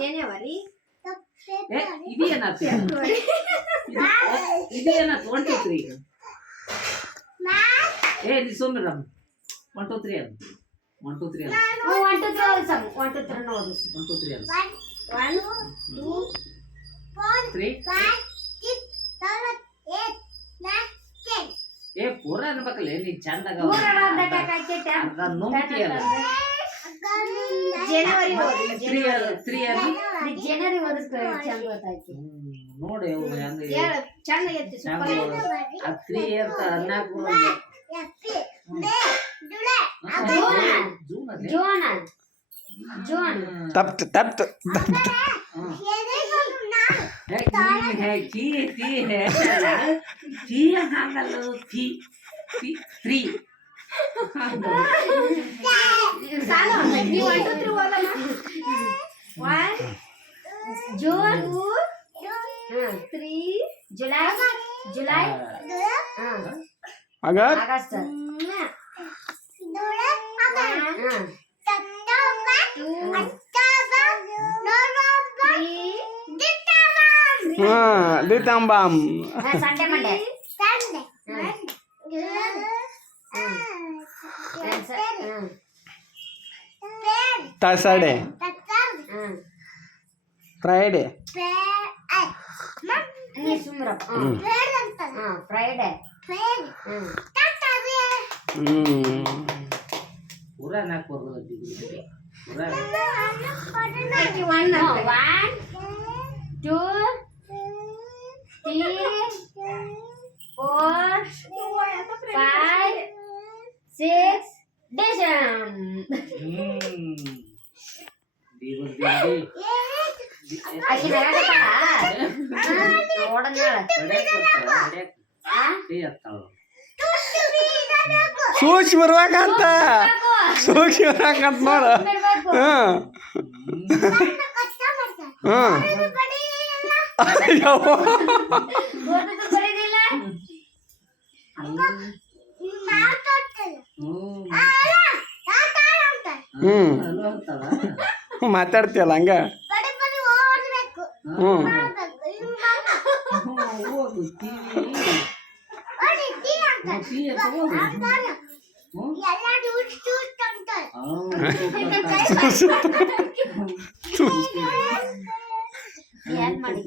January. ಇದೇನತ್ತೆ ಇದೇನತ್ತೆ 1 2 3 ನೀ ಸುಮ್ಮನೆ 1 2 3 ಅದು 1 2 3 ಅದು 1 2 3 also 1 2 3 ನೋಡು 1 2 3 ಅದು 1 2 4 5 6 7 8 9 10 ಪೂರ ಅನ್ಬೇಕಲ್ಲ ನೀ ಚಂದಾಗ ಪೂರ ಅದಕ್ಕೆ ಅದ ನೋಡ್ತೀಯಲ್ಲ ಜನವರಿ ಹೋಗಿ 3 ಅದು ಜನವರಿ ಹೋದ್ರೆ ಚಂದ ಗೊತ್ತಾಯ್ತು ನೋಡಿ ಅವು ಹೆಂಗೆ ಚಂದ ಎತ್ತಿ ಸೂಪರ್ ಆ 3 ಅಂತ ಅನ್ನಕ್ಕೆ ಜೂನ್ ತಪ್ತು ಜೂನ್ 3 ಜುಲೈ ಆಗಸ್ಟ್ ದಿತಾಂಬಾಮ್ ಸಂಡೆ ಮಂಡೇ Thursday Friday ನೀ ಸುಮ್ರ ಫ್ರೈಡೆ ಪೂರ ನಾಲ್ಕು ಬರ್ತದೆ ಪೂರ 1 2 3 4 5 6 December ಸೂಕ್ಷ್ಮ ಬರ್ಬೇಕಂತ ನೋಡ ಮಾತಾಡ್ತೀಯಲ್ಲ ಹಂಗ ಏನ್ ಮಾಡಿ